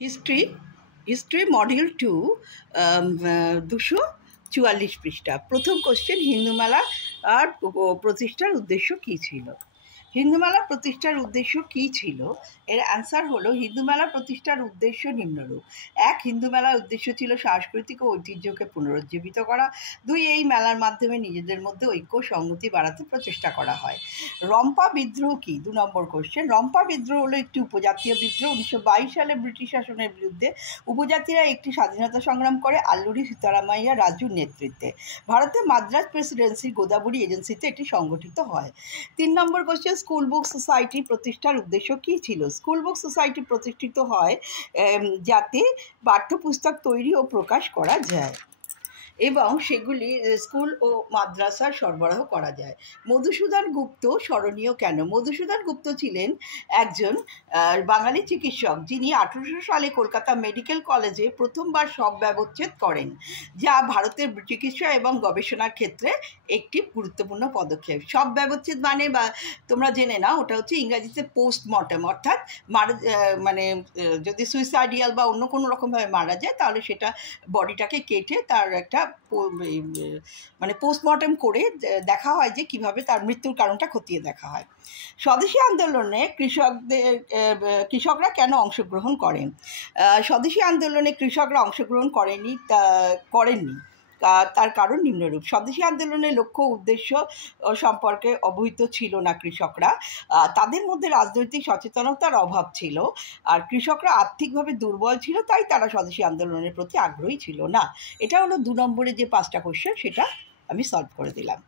History history module 2 244 পৃষ্ঠা। প্রথম question, Hindu মেলা আর প্রতিষ্ঠার উদ্দেশ্য কী ছিল? হিন্দু মেলা প্রতিষ্ঠার উদ্দেশ্য কী ছিল? এর অ্যান্সার হলো, হিন্দু মেলা প্রতিষ্ঠার উদ্দেশ্য নিম্নরূপ। 1. হিন্দু মেলার উদ্দেশ্য ছিল সাংস্কৃতিক ও ঐতিহ্যকে পুনরুজ্জীবিত করা। 2. এই মেলার মাধ্যমে নিজেদের মধ্যে ঐক্য সংহতি বাড়াতে প্রচেষ্টা করা হয়। রম্পা বিদ্রোহ কি? 2 নম্বর কোশ্চেন। রম্পা বিদ্রোহ হলো একটি উপজাতীয় বিদ্রোহ। 1922 সালে ব্রিটিশ শাসনের বিরুদ্ধে উপজাতিরা একটি স্বাধীনতা সংগ্রাম করে আল্লুরি সীতারামাইয়া রাজুর নেতৃত্বে। ভারতের মাদ্রাজ প্রেসিডেন্সির গোদাবরী এজেন্সিতে এটি সংগঠিত হয়। 3 নম্বর কোশ্চেন, স্কুল বুক সোসাইটি প্রতিষ্ঠার উদ্দেশ্য কী ছিল? স্কুল বুক সোসাইটি প্রতিষ্ঠিত হয় যাতে পাঠ্যপুস্তক তৈরি ও প্রকাশ করা যায় এবং সেগুলি স্কুল ও মাদ্রাসার সরবরাহ করা যায়। মধুসূদন গুপ্ত স্মরণীয় কেন? মধুসূদন গুপ্ত ছিলেন একজন বাঙালি চিকিৎসক, যিনি 1800 সালে কলকাতা মেডিকেল কলেজে প্রথমবার শব ব্যবচ্ছেদ করেন, যা ভারতের চিকিৎসা এবং গবেষণার ক্ষেত্রে একটি গুরুত্বপূর্ণ পদক্ষেপ। শব ব্যবচ্ছেদ মানে, বা তোমরা জেনে নাও, ওটা হচ্ছে ইংরাজিতে পোস্টমর্টেম, অর্থাৎ যদি সুইসাইডিয়াল বা অন্য কোনো রকমভাবে মারা যায়, তাহলে সেটা বডিটাকে কেটে তার একটা পোস্টমর্টেম করে দেখা হয় যে কিভাবে তার মৃত্যুর কারণটা খতিয়ে দেখা হয়। স্বদেশী আন্দোলনে কৃষকরা কেন অংশগ্রহণ করেন? স্বদেশী আন্দোলনে কৃষকরা অংশগ্রহণ করেননি। তার কারণ নিম্নরূপ। স্বদেশী আন্দোলনের লক্ষ্য উদ্দেশ্য সম্পর্কে অবহিত ছিল না কৃষকরা। তাদের মধ্যে রাজনৈতিক সচেতনতার অভাব ছিল, আর কৃষকরা আর্থিকভাবে দুর্বল ছিল, তাই তারা স্বদেশী আন্দোলনের প্রতি আগ্রহী ছিল না। এটা হলো 2 নম্বরে যে 5টা কোশ্চেন, সেটা আমি সলভ করে দিলাম।